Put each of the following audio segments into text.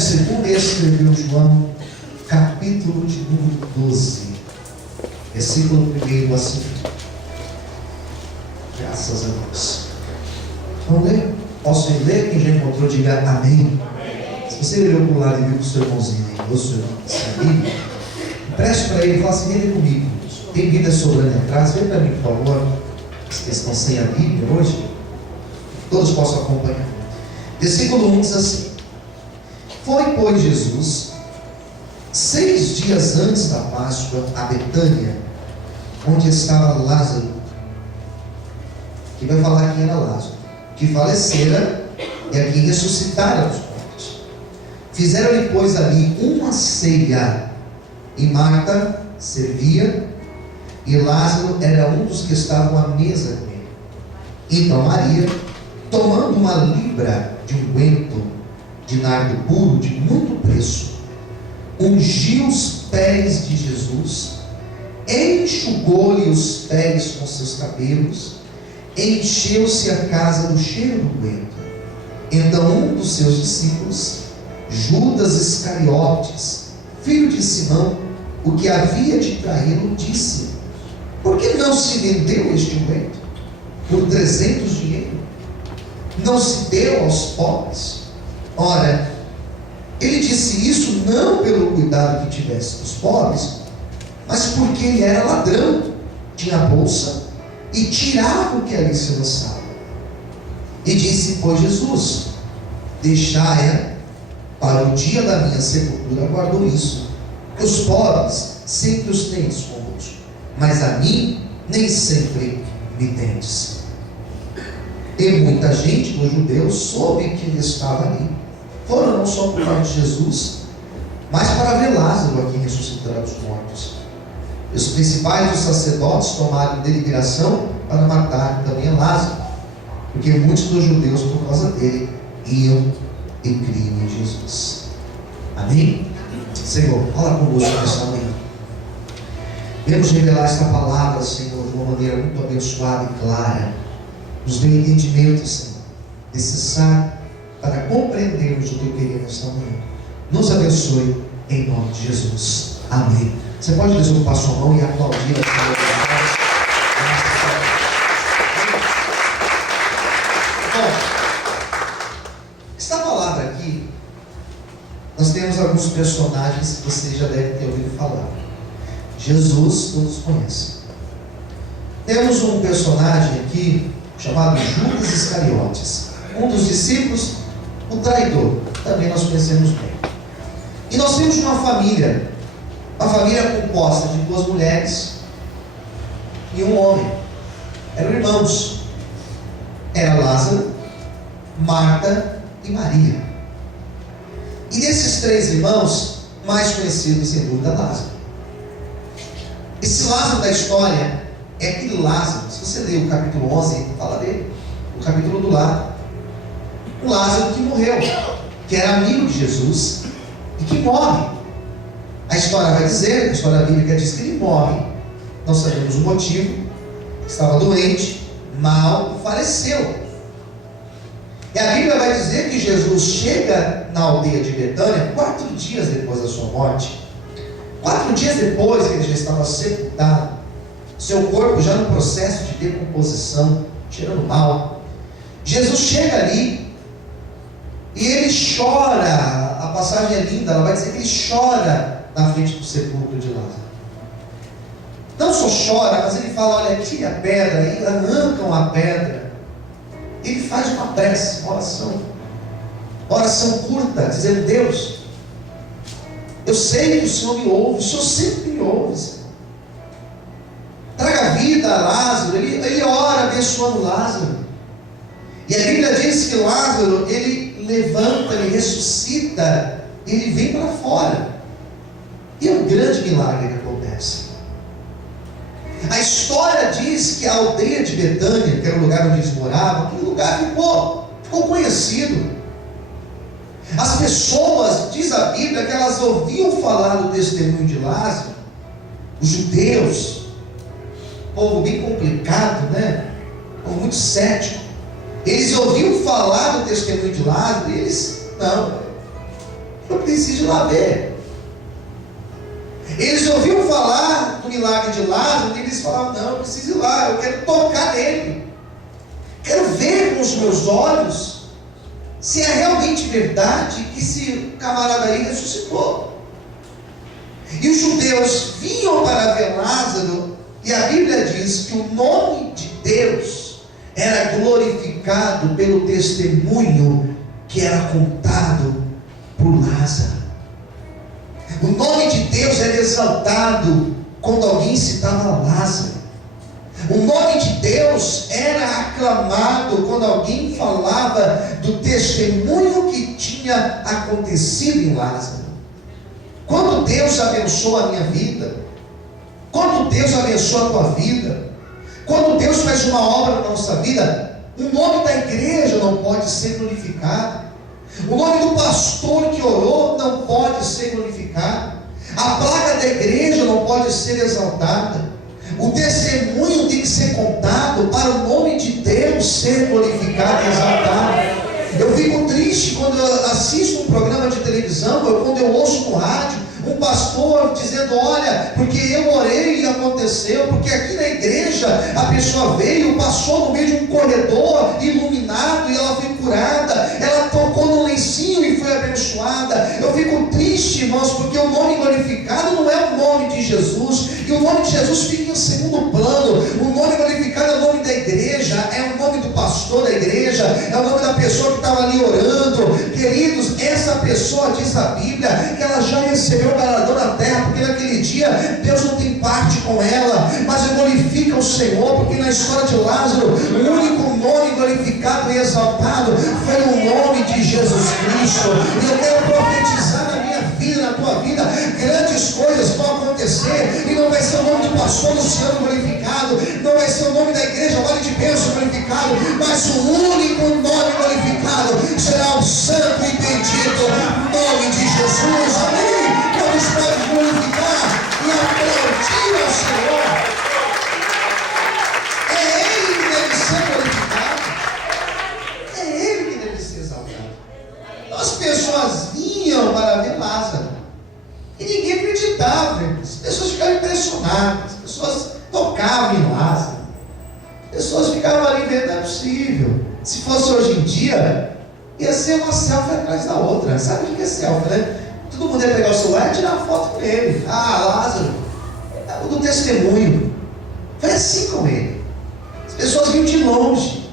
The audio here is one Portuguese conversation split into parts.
segundo escreveu João, capítulo de número 12, versículo 1 assim. Graças a Deus. Vamos ler? Posso ler? Quem já encontrou, diga amém. Se você olhou para o lado e viu que o seu irmãozinho aí, ou seu irmão, a Bíblia, empreste para ele e fala assim: lê comigo. Tem Bíblia sobrando atrás? Vem para mim, por favor. Vocês estão sem a Bíblia hoje? Todos possam acompanhar. Versículo 1 diz assim: foi, pois, Jesus 6 dias antes da Páscoa a Betânia, onde estava Lázaro, que vai falar quem era Lázaro, que falecera e a quem ressuscitara dos mortos. Fizeram-lhe, pois, ali uma ceia, e Marta servia, e Lázaro era um dos que estavam à mesa com ele. Então Maria, tomando uma libra de unguento de nardo puro de muito preço, ungiu os pés de Jesus, enxugou-lhe os pés com seus cabelos, encheu-se a casa do cheiro do unguento. Então um dos seus discípulos, Judas Iscariotes, filho de Simão, o que havia de traí-lo, disse: por que não se vendeu este unguento por 300 dinheiros? Não se deu aos pobres? Ora, ele disse isso não pelo cuidado que tivesse dos pobres, mas porque ele era ladrão, tinha bolsa e tirava o que ali se lançava. E disse, pois, Jesus: deixai-a para o dia da minha sepultura. Guardou isso, que os pobres sempre os tendes convosco, mas a mim nem sempre me tendes. E muita gente dos judeus soube que ele estava ali. Foram não só por causa de Jesus, mas para ver Lázaro, a quem ressuscitará dos mortos. E os principais dos sacerdotes tomaram deliberação para matar também a Lázaro, porque muitos dos judeus, por causa dele, iam e criam em Jesus. Amém? Senhor, fala conosco nesta manhã. Vamos revelar esta palavra, Senhor, de uma maneira muito abençoada e clara. Nos dê entendimento, Senhor, necessário para compreendermos o teu querer nesta manhã. Nos abençoe em nome de Jesus. Amém. Você pode desocupar sua mão e aplaudir a Senhor. Bom, esta palavra aqui, nós temos alguns personagens que você já deve ter ouvido falar. Jesus, todos conhecem. Temos um personagem aqui chamado Judas Iscariotes, um dos discípulos, o traidor, também nós conhecemos bem. E nós temos uma família composta de 2 mulheres e um homem. Eram irmãos. Era Lázaro, Marta e Maria. E desses 3 irmãos, mais conhecido sem dúvida Lázaro. Esse Lázaro da história é aquele Lázaro, se você ler o capítulo 11, fala dele, o capítulo do lado. O Lázaro que morreu, que era amigo de Jesus e que morre. A história vai dizer, a história bíblica diz que ele morre, não sabemos o motivo, estava doente, mal, faleceu. E a Bíblia vai dizer que Jesus chega na aldeia de Betânia 4 dias depois da sua morte. 4 dias depois que ele já estava sepultado, seu corpo já no processo de decomposição, cheirando mal. Jesus chega ali e ele chora. A passagem é linda, ela vai dizer que ele chora na frente do sepulcro de Lázaro. Não só chora, mas ele fala: olha, tire a pedra, e arrancam a pedra. Ele faz uma prece, uma oração curta, dizendo: Deus, eu sei que o Senhor me ouve, o Senhor sempre me ouve, Senhor. Traga vida a Lázaro. Ele ora abençoando Lázaro. E a Bíblia diz que Lázaro, ele levanta, ele ressuscita, ele vem para fora. E é um grande milagre que acontece. A história diz que a aldeia de Betânia, que era o lugar onde eles moravam, aquele lugar ficou conhecido. As pessoas, diz a Bíblia, que elas ouviam falar do testemunho de Lázaro. Os judeus, povo bem complicado, né? Povo muito cético. Eles ouviam falar do testemunho de Lázaro e eles, não. Eu preciso ir lá ver. Eles ouviam falar do milagre de Lázaro, e eles falavam, não, eu preciso ir lá, eu quero tocar nele. Quero ver com os meus olhos se é realmente verdade que esse camarada aí ressuscitou. E os judeus vinham para ver Lázaro, e a Bíblia diz que o nome de Deus era glorificado pelo testemunho que era contado por Lázaro. O nome de Deus era exaltado quando alguém citava Lázaro. O nome de Deus era aclamado quando alguém falava do testemunho que tinha acontecido em Lázaro. Quando Deus abençoa a minha vida, quando Deus abençoa a tua vida, quando Deus faz uma obra na nossa vida, o nome da igreja não pode ser glorificado. O nome do pastor que orou não pode ser glorificado. A placa da igreja não pode ser exaltada. O testemunho tem que ser contado para o nome de Deus ser glorificado e exaltado. Eu fico triste quando eu assisto um programa de televisão, ou quando eu ouço no rádio um pastor dizendo, olha, porque eu orei e aconteceu, porque aqui na igreja a pessoa veio, passou no meio de um corredor iluminado e ela foi curada, ela tocou no lencinho e foi abençoada. Eu fico triste, irmãos, porque o nome glorificado não é o nome de Jesus, e o nome de Jesus fica em segundo plano. O nome glorificado é o nome da igreja, é o nome do pastor da igreja, é o nome da pessoa que estava ali orando. Queridos, essa pessoa, diz a Bíblia, que ela já recebeu o galardão na terra, porque naquele dia Deus não tem parte com ela, mas glorifica o Senhor, porque na história de Lázaro, o único nome glorificado e exaltado foi o nome de Jesus Cristo. E eu quero profetizar na minha vida, na tua vida, grandes coisas vão acontecer, e não vai ser o nome do pastor Luciano glorificado, não vai ser o nome da igreja Vale de Bênção glorificado, mas o único nome glorificado será o santo e bendito nome de Jesus. Amém? Vamos para glorificar e aplaudir ao Senhor. É Ele que deve ser glorificado, é Ele que deve ser exaltado. As pessoas vinham para ver Lázaro e ninguém acreditava. As pessoas ficavam impressionadas, as pessoas tocavam em Lázaro, as pessoas ficavam ali vendo, não é possível. Se fosse hoje em dia, ia ser uma selfie atrás da outra. Sabe o que é selfie, né? Todo mundo ia pegar o celular e tirar foto com ele. Ah, Lázaro, o do testemunho. Foi assim com ele. As pessoas vinham de longe.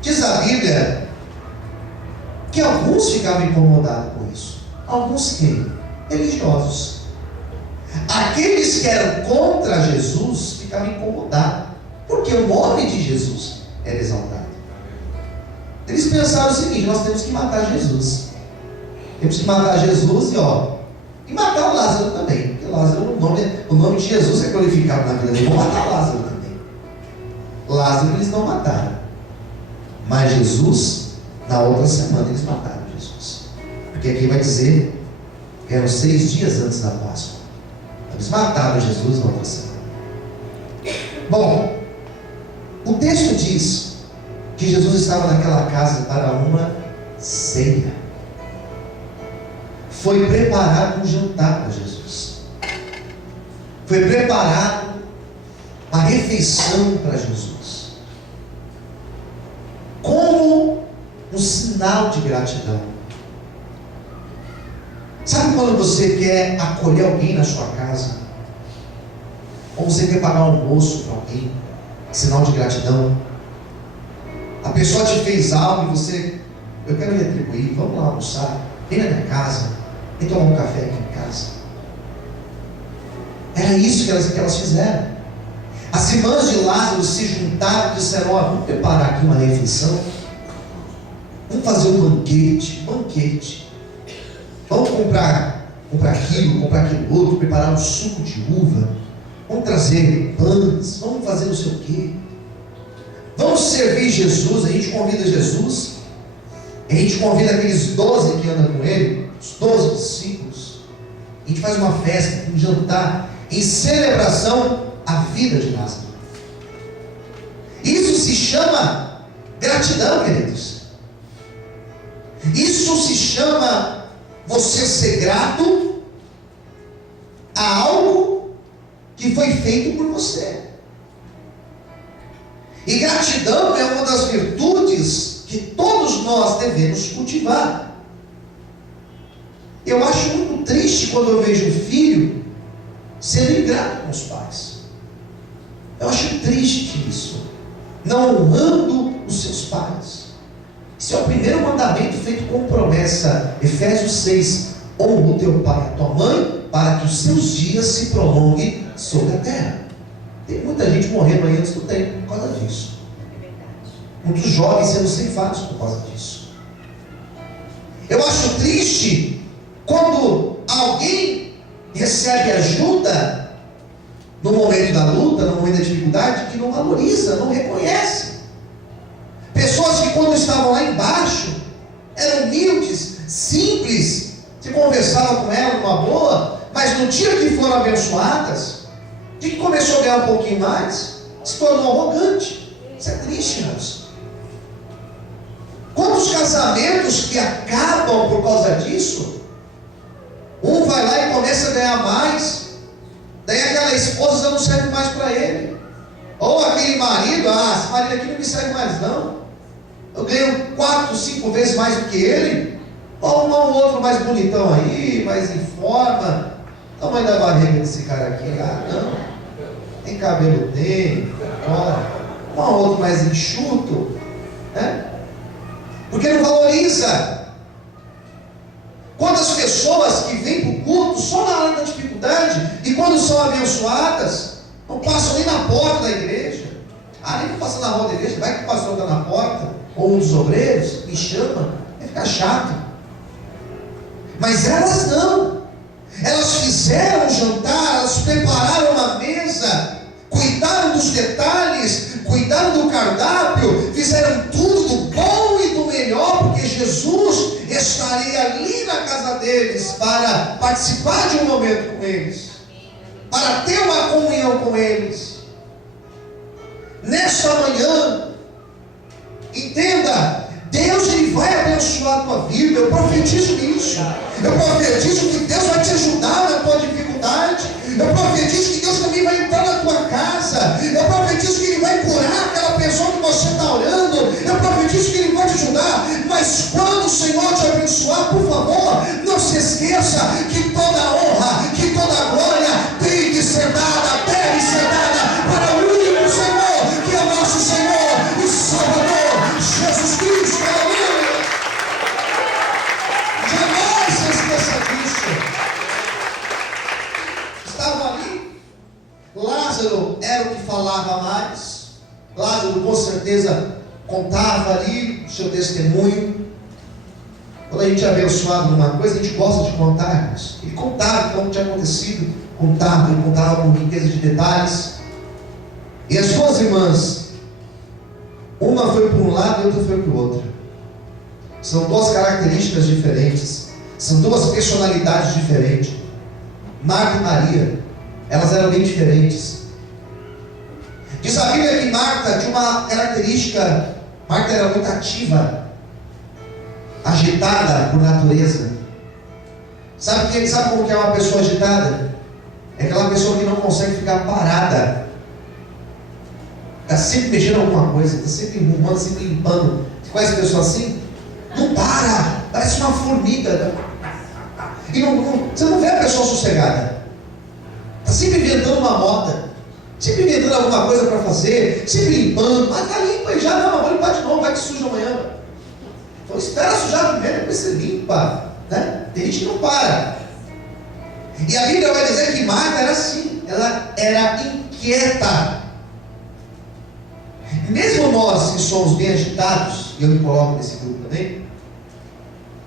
Diz a Bíblia que alguns ficavam incomodados com isso. Alguns quem? Religiosos. Aqueles que eram contra Jesus ficavam incomodados, porque o nome de Jesus era exaltado. Eles pensaram o seguinte: nós temos que matar Jesus. Temos que matar Jesus e matar o Lázaro também, porque Lázaro, o nome de Jesus é glorificado na vida dele. Vamos matar Lázaro também. Lázaro eles não mataram, mas Jesus, na outra semana eles mataram Jesus, porque aqui vai dizer que eram 6 dias antes da Páscoa. Eles mataram Jesus na outra semana. Bom, o texto diz que Jesus estava naquela casa para uma ceia. Foi preparado um jantar para Jesus. Foi preparado uma refeição para Jesus, como um sinal de gratidão. Sabe quando você quer acolher alguém na sua casa? Ou você quer pagar um almoço para alguém, sinal de gratidão? A pessoa te fez algo e você, eu quero retribuir, vamos lá almoçar, vem na minha casa, vem tomar um café aqui em casa. Era isso que elas fizeram. As irmãs de Lázaro se juntaram e disseram: vamos preparar aqui uma refeição, vamos fazer um banquete. Vamos comprar aquilo outro, preparar um suco de uva, vamos trazer pães, vamos fazer não sei o quê. Vamos servir Jesus. A gente convida Jesus, a gente convida aqueles 12 que andam com ele, os 12 discípulos. A gente faz uma festa, um jantar, em celebração à vida de Lázaro. Isso se chama gratidão, queridos. Isso se chama você ser grato a algo que foi feito por você. E gratidão é uma das virtudes que todos nós devemos cultivar. Eu acho muito triste quando eu vejo um filho sendo ingrato com os pais. Eu acho triste isso. Não honrando os seus pais. Esse é o primeiro mandamento feito com promessa. Efésios 6. Honra o teu pai e a tua mãe, para que os seus dias se prolonguem sobre a terra. Tem muita gente morrendo aí antes do tempo por causa disso. Muitos jovens sendo ceifados por causa disso. Eu acho triste quando alguém recebe ajuda no momento da luta, no momento da dificuldade, que não valoriza, não reconhece. Pessoas que quando estavam lá embaixo eram humildes, simples, se conversava com ela numa boa, mas no dia que foram abençoadas, de que começou a ganhar um pouquinho mais, se tornou arrogante. Isso é triste, irmãos. Quantos casamentos que acabam por causa disso? Um vai lá e começa a ganhar mais, daí aquela esposa não serve mais para ele, ou aquele marido, esse marido aqui não me serve mais não, eu ganho 4, 5 vezes mais do que ele, ou um outro mais bonitão aí, mais em forma, tamanho da barriga desse cara aqui, não, tem cabelo tem, um outro mais enxuto, né? Porque não valoriza. Quantas pessoas que vêm para o culto só na hora da dificuldade, e quando são abençoadas, não passam nem na porta da igreja. Nem que passa na rua da igreja, vai que o pastor está na porta, ou um dos obreiros, me chama, vai ficar chato. Mas elas não. Elas fizeram um jantar, elas prepararam uma mesa, cuidaram dos detalhes, cuidaram do cardápio, fizeram tudo do bom e do melhor, porque Jesus estaria ali na casa deles para participar de um momento com eles, para ter uma comunhão com eles. Nesta manhã, entenda, Deus ele vai abençoar a tua vida. Eu profetizo isso. Eu profetizo que Deus vai te ajudar na tua dificuldade. Eu profetizo que Deus também vai entrar na tua casa. Eu profetizo que Ele vai curar aquela pessoa que você está orando. Eu profetizo que Ele vai te ajudar. Mas quando o Senhor te abençoar, por favor, não se esqueça que toda a honra, que toda a glória tem de ser dada, deve ser dada para o único Senhor, que é o nosso Senhor e Salvador, Jesus Cristo. Aleluia! Jamais se esqueça disso. Estavam ali. Lázaro era o que falava mais. Lázaro com certeza contava ali o seu testemunho. Quando a gente é abençoado numa coisa, a gente gosta de contar, irmãos. Ele contava então o que tinha acontecido, ele contava com riqueza de detalhes. E as duas irmãs, uma foi para um lado e outra foi para o outro. São duas características diferentes, são duas personalidades diferentes. Marta e Maria, elas eram bem diferentes. Diz a Bíblia que Marta tinha uma característica. Marta era muito ativa, agitada por natureza. Sabe como que é uma pessoa agitada? É aquela pessoa que não consegue ficar parada, está sempre mexendo em alguma coisa, está sempre arrumando, sempre limpando. Você conhece pessoa assim? Não para, parece uma formiga. E você não vê a pessoa sossegada. Está sempre inventando uma moda, sempre inventando alguma coisa para fazer, sempre limpando. Mas está limpa e já, não, vou limpar de novo, vai que suja amanhã. Então espera sujar primeiro, depois você limpa, né? Tem gente que não para. E a Bíblia vai dizer que Marta era assim, ela era inquieta. Mesmo nós que somos bem agitados, e eu me coloco nesse grupo também,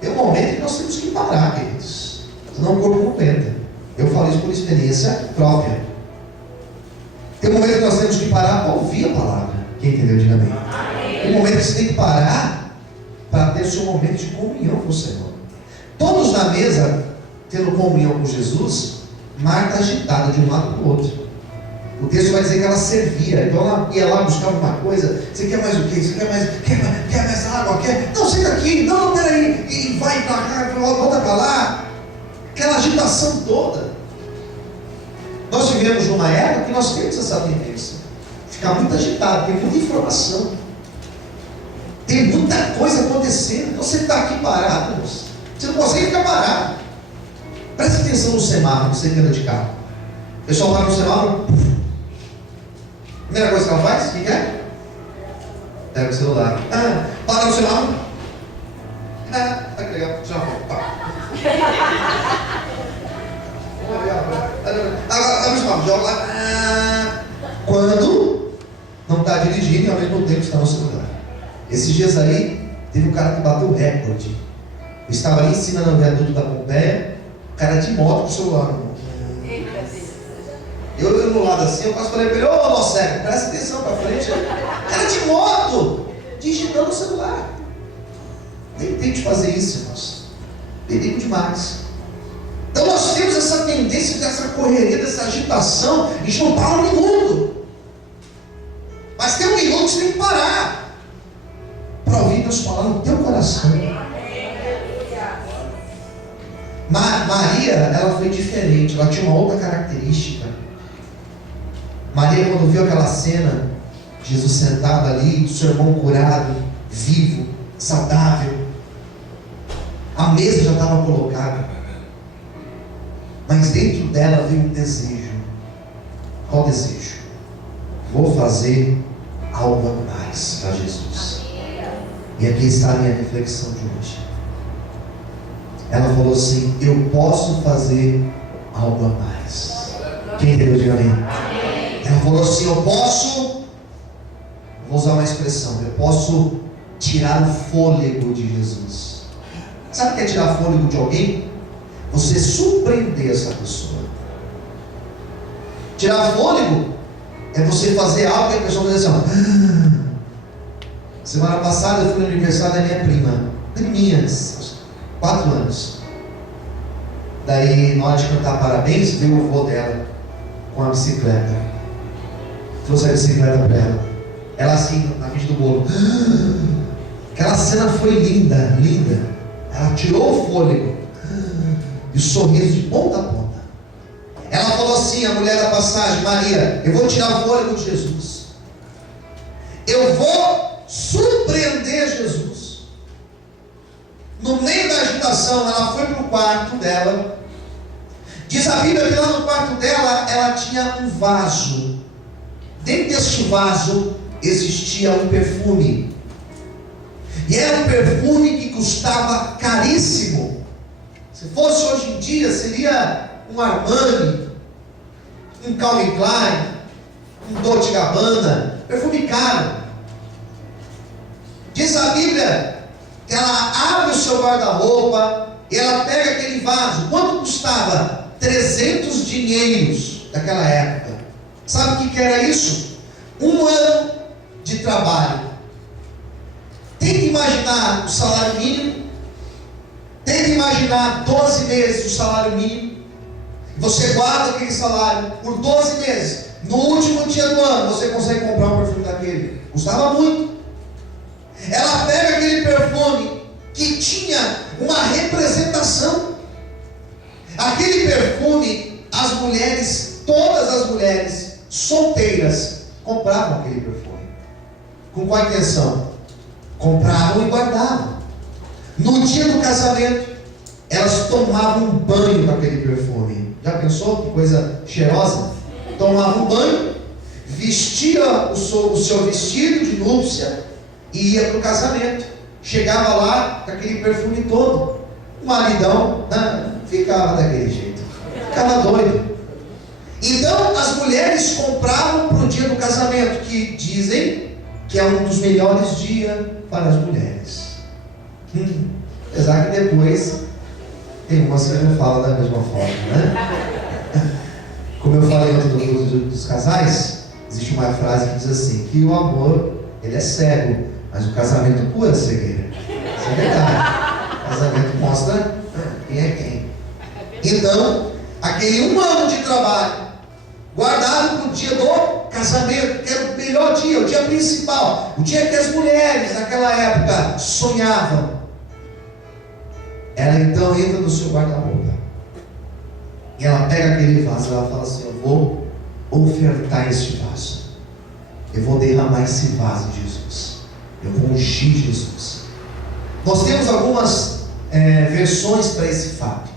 tem um momento que nós temos que parar, queridos, senão o corpo não aguenta. Eu falo isso por experiência própria. Tem um momento que nós temos que parar para ouvir a palavra. Quem entendeu, diga amém. Tem um momento que você tem que parar para ter o seu momento de comunhão com o Senhor. Todos na mesa, tendo comunhão com Jesus, Marta agitada de um lado para o outro. O texto vai dizer que ela servia, então ela ia lá buscar alguma coisa. Você quer mais o quê? Você quer mais água? Quer? Não, senta aqui, não, peraí. E vai para cá, volta para lá. agitação toda. Nós vivemos numa era que nós temos essa tendência, ficar muito agitado, tem muita informação, tem muita coisa acontecendo. Então você está aqui parado, você não consegue ficar parado. Preste atenção no semáforo que você anda de carro. O pessoal para no semáforo, primeira coisa que ela faz, o que é? Pega o celular. Para no semáforo. Que legal, já volto. Agora, abre o semáforo, joga lá. Quando não está dirigindo e ao mesmo tempo está no celular. Esses dias aí, teve um cara que bateu o recorde. Eu estava ali em cima no viaduto da Pompeia, o cara de moto com o celular. Eu no lado assim, eu quase falei para ele: ô nosso cego, presta atenção para frente. Cara de moto, digitando o celular. Nem tente fazer isso, irmãos. Perigo demais. Então nós temos essa tendência dessa correria, dessa agitação, a gente não para um minuto. Mas tem um minuto que você tem que parar para ouvir Deus falar no teu coração. Maria, ela foi diferente, ela tinha uma outra característica. Maria, quando viu aquela cena, Jesus sentado ali, o seu irmão curado, vivo, saudável, a mesa já estava colocada, mas dentro dela veio um desejo. Qual desejo? Vou fazer algo a mais para Jesus. E aqui está a minha reflexão de hoje. Ela falou assim: eu posso fazer algo a mais. Quem entendeu? Diga amém. Ela falou assim: eu posso, vou usar uma expressão, eu posso tirar o fôlego de Jesus. Sabe o que é tirar fôlego de alguém? Você surpreender essa pessoa. Tirar fôlego é você fazer algo que a pessoa vai dizer assim: semana passada eu fui no aniversário da minha prima, priminhas, 4 anos. Daí, na hora de cantar parabéns, veio o avô dela com a bicicleta. Trouxe a bicicleta para ela. Ela assim, na frente do bolo. Aquela cena foi linda, linda. Ela tirou o fôlego e o sorriso de ponta a ponta. Ela falou assim, a mulher da passagem: Maria, eu vou tirar o fôlego de Jesus. Eu vou surpreender Jesus. No meio da agitação, ela foi para o quarto dela. Diz a Bíblia que lá no quarto dela, ela tinha um vaso. Dentro deste vaso existia um perfume. E era um perfume que custava caríssimo. Se fosse hoje em dia, seria um Armani, um Calvin Klein, um Dolce & Gabbana, perfume caro. Diz a Bíblia que ela abre o seu guarda-roupa e ela pega aquele vaso. Quanto custava? 300 dinheiros daquela época. Sabe o que era isso? 1 ano de trabalho. Tente imaginar o salário mínimo. Tente imaginar 12 meses o salário mínimo. Você guarda aquele salário por 12 meses. No último dia do ano você consegue comprar um perfume daquele. Custava muito. Ela pega aquele perfume que tinha uma representação. Aquele perfume, as mulheres, todas as mulheres solteiras compravam aquele perfume. Com qual intenção? Compravam e guardavam. No dia do casamento, elas tomavam um banho com aquele perfume. Já pensou que coisa cheirosa? Tomavam um banho, vestia o seu vestido de núpcia e ia para o casamento. Chegava lá com aquele perfume todo. O maridão ficava daquele jeito, ficava doido. Então as mulheres compravam para o dia do casamento, que dizem que é um dos melhores dias para as mulheres. Apesar que depois tem umas que não falam da mesma forma, né? Como eu falei ontem dos casais, existe uma frase que diz assim, que o amor, ele é cego, mas o casamento cura a cegueira. Isso é verdade. O casamento mostra quem é quem. Então, aquele 1 ano de trabalho guardado para o dia do casamento, que era o melhor dia, o dia principal, o dia que as mulheres naquela época sonhavam. Ela então entra no seu guarda-roupa E ela pega aquele vaso e ela fala assim: eu vou ofertar este vaso, eu vou derramar esse vaso de Jesus, eu vou ungir Jesus. Nós temos algumas versões para esse fato.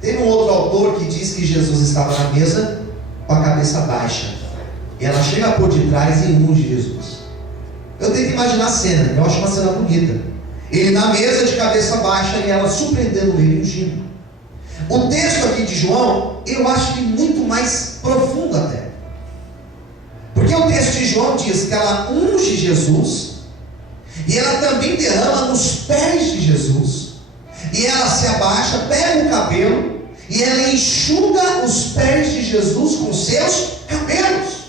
Tem um outro autor que diz que Jesus estava na mesa com a cabeça baixa, e ela chega por detrás e unge Jesus. Eu tento imaginar a cena, eu acho uma cena bonita. Ele na mesa de cabeça baixa e ela surpreendendo ele, ungindo. O texto aqui de João, eu acho que muito mais profundo até. Porque o texto de João diz que ela unge Jesus, e ela também derrama nos pés de Jesus, e ela se abaixa, pega o cabelo, e ela enxuga os pés de Jesus com seus cabelos.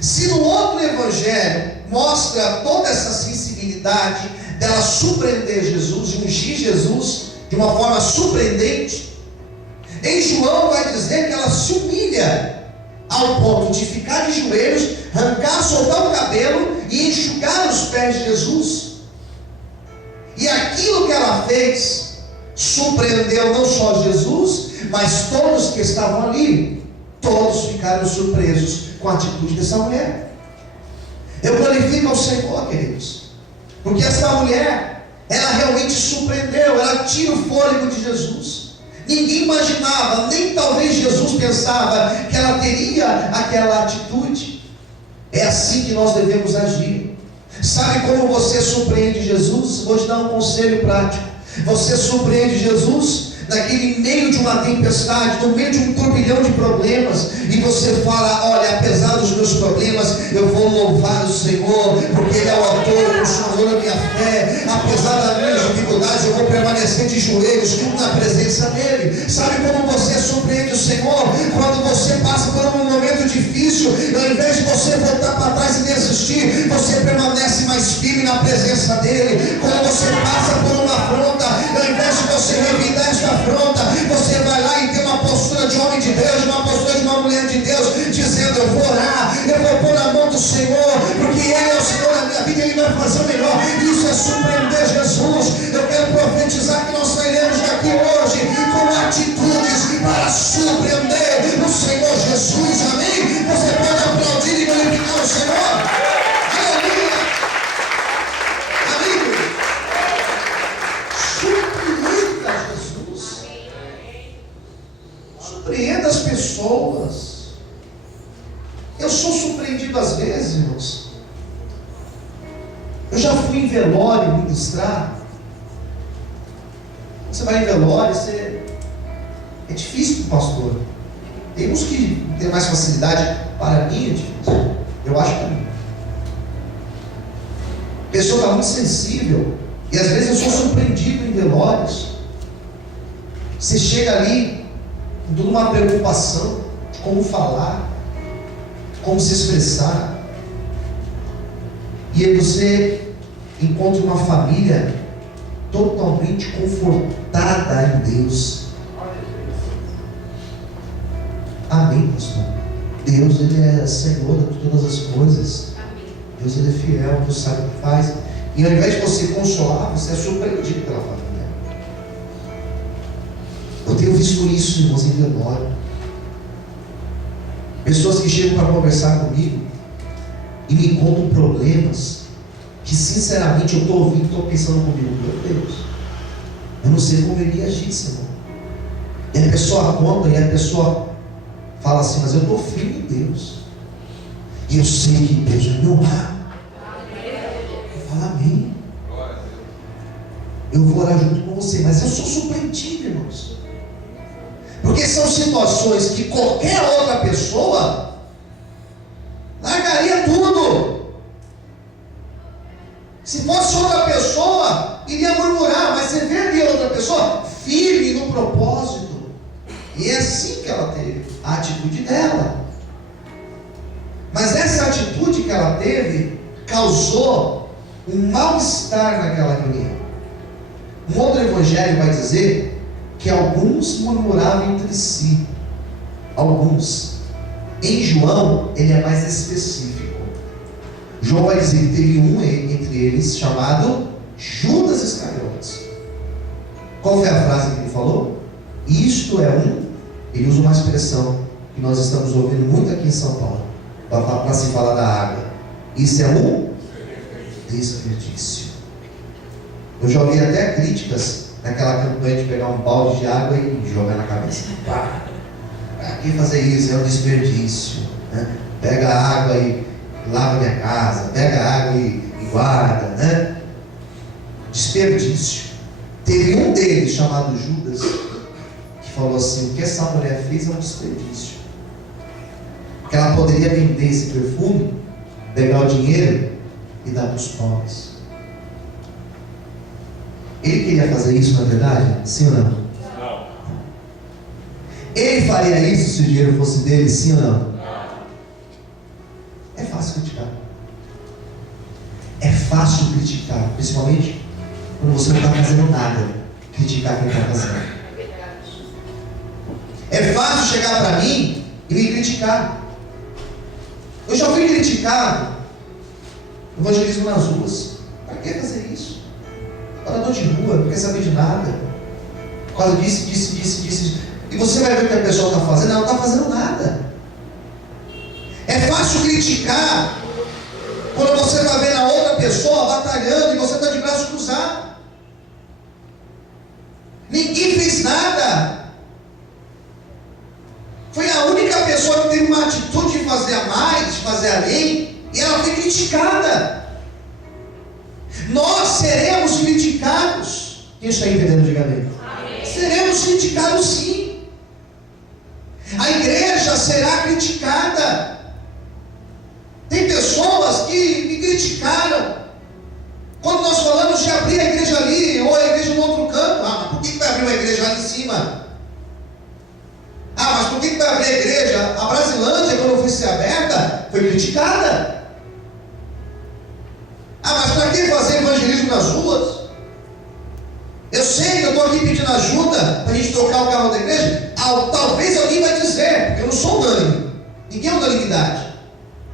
Se no outro evangelho mostra toda essa sensibilidade dela surpreender Jesus e ungir Jesus de uma forma surpreendente, em João vai dizer que ela se humilha ao ponto de ficar de joelhos, arrancar, soltar o cabelo e enxugar os pés de Jesus. E aquilo que ela fez surpreendeu não só Jesus, mas todos que estavam ali. Todos ficaram surpresos com a atitude dessa mulher. Eu glorifico ao Senhor, queridos, porque essa mulher, ela realmente surpreendeu, ela tira o fôlego de Jesus. Ninguém imaginava, nem talvez Jesus pensava que ela teria aquela atitude. É assim que nós devemos agir. Sabe como você surpreende Jesus? Vou te dar um conselho prático. Você surpreende Jesus naquele meio de uma tempestade, no meio de um turbilhão de problemas, e você fala: olha, apesar dos meus problemas, eu vou louvar o Senhor, porque Ele é o autor e consumador da minha fé. Apesar das minhas dificuldades, eu vou permanecer de joelhos na presença dEle. Sabe como você surpreende o Senhor? Quando você passa por um momento difícil, ao invés de você voltar para trás e desistir, você permanece mais firme na presença dEle. Quando você passa por uma afronta, ao invés de você revidar esta afronta, você vai lá e tem uma postura de homem de Deus, uma postura de uma mulher de Deus, dizendo: eu vou orar, eu vou pôr na mão do Senhor, porque Ele é o Senhor da minha vida, Ele vai fazer o melhor. Isso é surpreender Jesus. Eu quero profetizar que nós sairemos daqui hoje com atitudes para surpreender o Senhor Jesus. Amém? Você pode aplaudir e glorificar o Senhor. Aleluia. Amigo, surpreenda Jesus. Surpreenda as pessoas. Eu sou surpreendido às vezes, irmãos. Eu já fui em velório ministrar. Você vai em velório, é difícil para o pastor. Tem uns que tem mais facilidade. Para mim é difícil. Eu acho que a pessoa está muito sensível. E às vezes eu sou surpreendido em velórios. Você chega ali com toda uma preocupação de como falar, como se expressar. E aí você encontra uma família totalmente confortada em Deus. Amém, pastor? Deus, Ele é Senhor de todas as coisas. Deus, Ele é fiel, Deus sabe o que faz. E ao invés de você consolar, você é surpreendido pela família. Eu tenho visto isso, irmãos, em velório. Pessoas que chegam para conversar comigo e me contam problemas que sinceramente eu estou ouvindo e estou pensando comigo: meu Deus, eu não sei como ele ia agir, Senhor. E a pessoa conta e a pessoa fala assim: mas eu estou firme em Deus, e eu sei que Deus vai me honrar. Eu falo: amém. Eu vou orar junto com você. Mas eu sou surpreendido, irmãos, porque são situações que qualquer outra pessoa largaria tudo. Se fosse outra pessoa, iria murmurar. Mas você vê ali outra pessoa firme no propósito. E é assim que ela teve a atitude dela. Mas essa atitude que ela teve causou um mal-estar naquela reunião. Um outro evangelho vai dizer que alguns murmuravam entre si. Alguns. Em João, ele é mais específico. João vai dizer que teve um entre eles chamado Judas Iscariotes. Qual foi a frase que ele falou? Isso isto é ele usa uma expressão que nós estamos ouvindo muito aqui em São Paulo, para se falar da água. Isso é um desperdício. Eu já ouvi até críticas naquela campanha de pegar um balde de água e jogar na cabeça. Para que fazer isso? É um desperdício, né? Pega a água e lava minha casa, pega a água e guarda, né? Desperdício. Teve um deles, chamado Judas, que falou assim: o que essa mulher fez é um desperdício. Que ela poderia vender esse perfume, pegar o dinheiro e dar para os pobres. Ele queria fazer isso, na verdade? Sim ou não? Não. Ele faria isso se o dinheiro fosse dele? Sim ou não? Não. É fácil criticar. É fácil criticar, principalmente quando você não está fazendo nada. Criticar quem está fazendo. É fácil chegar para mim e me criticar. Eu já fui criticado no evangelismo nas ruas. Para que fazer isso? Morador de rua, não quer saber de nada. Por causa disso. E você vai ver o que a pessoa está fazendo. Ela não está fazendo nada. É fácil criticar quando você está vendo a outra pessoa batalhando e você está de braço cruzado. Ninguém fez nada. Foi a única pessoa que teve uma atitude de fazer a mais, de fazer além, e ela foi criticada. Nós seremos criticados. Quem está entendendo, diga amém. Seremos criticados, sim. A igreja será criticada. Tem pessoas que me criticaram quando nós falamos de abrir a igreja ali, ou a igreja no outro canto. Mas por que vai abrir uma igreja ali em cima? Mas por que vai abrir a igreja? A Brasilândia, quando foi ser aberta, foi criticada. Mas para que fazer evangelismo nas ruas? Eu sei que eu estou aqui pedindo ajuda para a gente trocar o carro da igreja. Talvez alguém vai dizer, porque eu não sou unânime. Ninguém é unanimidade.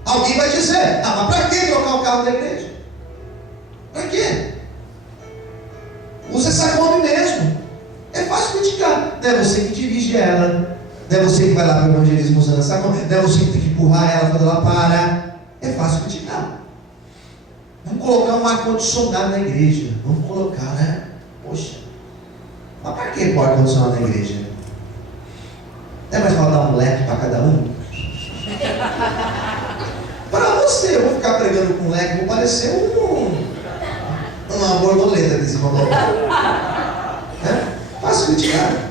Alguém vai dizer: mas para que trocar o carro da igreja? Para quê? Usa essa Kombi mesmo. É fácil criticar. Não é você que dirige ela. Não é você que vai lá para o evangelismo usando essa Kombi. Não é você que tem que empurrar ela quando ela para. É fácil criticar. Vamos colocar um ar-condicionado na igreja. Vamos colocar, né? Poxa. Mas para que o ar-condicionado na igreja? Não é mais para dar um leque para cada um? Para você, eu vou ficar pregando com leque, vou parecer uma borboleta desse momento. Fácil criticar.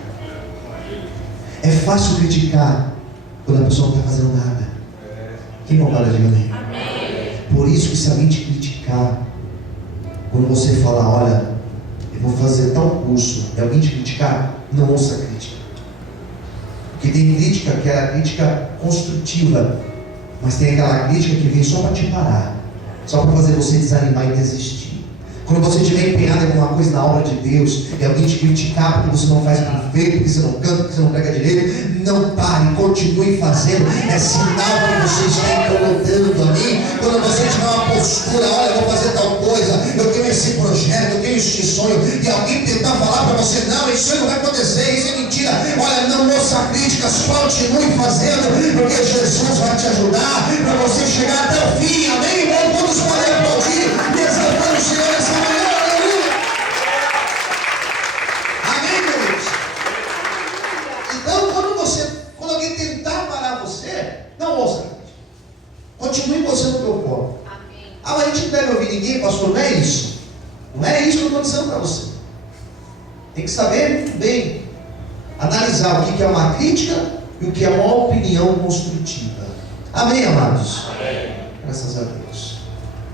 É fácil criticar quando a pessoa não está fazendo nada. Quem não para de amém? Por isso que se alguém te criticar, quando você fala: olha, eu vou fazer tal curso, e alguém te criticar, não ouça a crítica. Porque tem crítica que é a crítica construtiva, mas tem aquela crítica que vem só para te parar, só para fazer você desanimar e desistir. Quando você estiver empenhado em alguma coisa na obra de Deus, e alguém te criticar porque você não faz perfeito, porque você não canta, porque você não prega direito, não pare, continue fazendo. É sinal que você está incomodando, amém? Quando você tiver uma postura: olha, eu vou fazer tal coisa, eu tenho esse projeto, eu tenho este sonho, e alguém tentar falar para você: não, isso aí não vai acontecer, isso é mentira. Olha, não ouça críticas, continue fazendo, porque Jesus vai te ajudar para você chegar até o fim, amém? Irmão, todos podem aplaudir e exaltar o Senhor essa manhã, aleluia. Amém, queridos? Então, quando alguém tentar parar você, não ouça crítica. Continue você no teu foco. Mas a gente não deve ouvir ninguém, pastor. Não é isso. Não é isso que eu estou dizendo para você. Tem que saber muito bem analisar o que é uma crítica e o que é uma opinião construtiva. Amém, amados? Amém. Graças a Deus.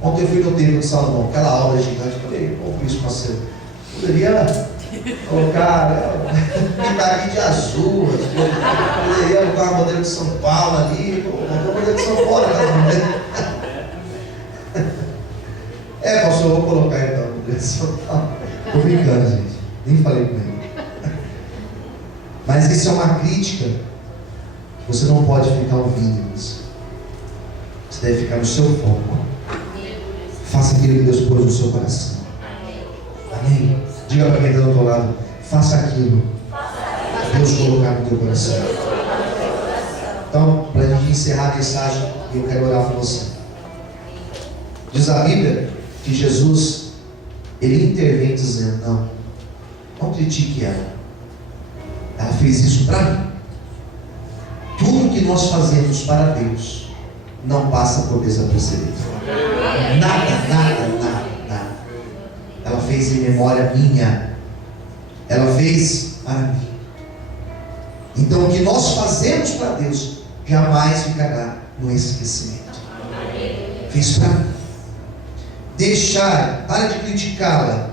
Ontem eu fui no templo de Salomão, aquela obra gigante. Falei: como isso, parceiro? Poderia colocar, pintar aqui de azul, poderia colocar a bandeira de São Paulo ali, colocar a bandeira de São Paulo. Pastor, eu vou colocar então a bandeira de São Paulo. Estou brincando, gente. Nem falei com ele. Mas isso é uma crítica que você não pode ficar ouvindo isso. Você deve ficar no seu foco. Faça aquilo que Deus pôs no seu coração. Amém? Diga para quem está do outro lado: faça aquilo que Deus colocar no teu coração. Então, para a gente encerrar a mensagem, eu quero orar por você. Diz a Bíblia que Jesus, ele intervém dizendo: não critique ela. Ela fez isso para mim. Tudo que nós fazemos para Deus não passa por desapercebido. Nada. Ela fez em memória minha. Ela fez para mim. Então o que nós fazemos para Deus jamais ficará no esquecimento. Fez para mim. Deixar, para de criticá-la.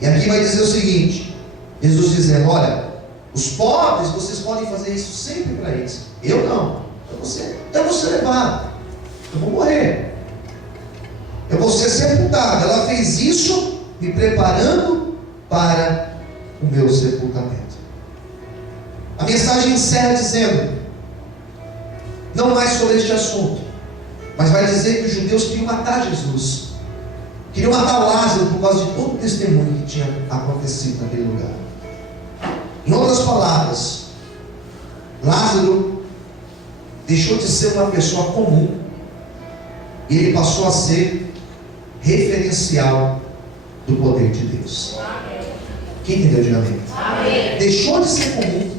E aqui vai dizer o seguinte: Jesus dizendo: olha, os pobres, vocês podem fazer isso sempre para eles. Eu não. Eu vou ser levado. Eu vou morrer. Eu vou ser sepultado. Ela fez isso me preparando para o meu sepultamento. A mensagem encerra dizendo, não mais sobre este assunto, mas vai dizer que os judeus queriam matar Jesus. Queriam matar Lázaro por causa de todo o testemunho que tinha acontecido naquele lugar. Em outras palavras, Lázaro deixou de ser uma pessoa comum e ele passou a ser referencial do poder de Deus. Quem entendeu? Diga amém. Amém. Deixou de ser comum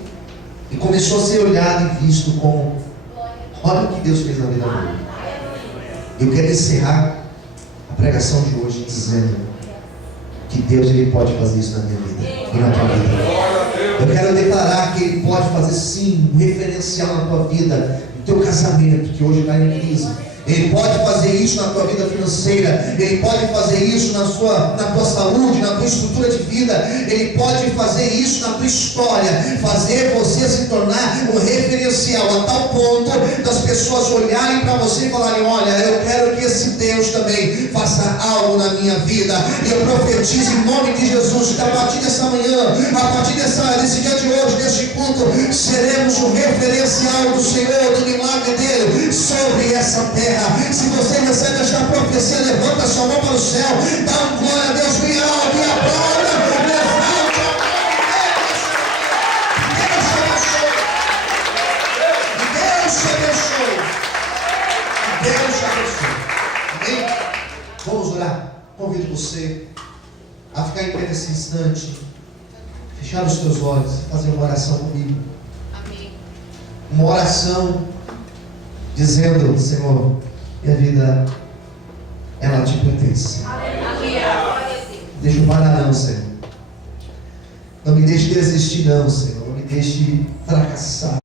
e começou a ser olhado e visto como: olha o que Deus fez na vida dele. Eu quero encerrar a pregação de hoje dizendo que Deus, ele pode fazer isso na minha vida e na tua vida. Eu quero declarar que ele pode fazer sim um referencial na tua vida, no teu casamento que hoje está em crise. Ele pode fazer isso na tua vida financeira. Ele pode fazer isso na tua saúde, na tua estrutura de vida. Ele pode fazer isso na tua história, fazer você se tornar um referencial a tal ponto das pessoas olharem para você e falarem: olha, eu quero que esse Deus também faça algo na minha vida. E eu profetizo em nome de Jesus que a partir dessa manhã, a partir desse dia de hoje, deste culto, seremos um referencial do Senhor, do milagre dele sobre essa terra. Se você recebe esta profecia, levanta sua mão para o céu, dá um glória a Deus bem alto e aplauda. Levanta Deus te abençoe. Deus te abençoe. Amém? Vamos orar. Convido você a ficar em pé nesse instante, fechar os teus olhos e fazer uma oração comigo. Amém. Uma oração dizendo: Senhor, minha vida, ela te pertence. Deixa eu parar não, Senhor. Não me deixe desistir não, Senhor. Não me deixe fracassar.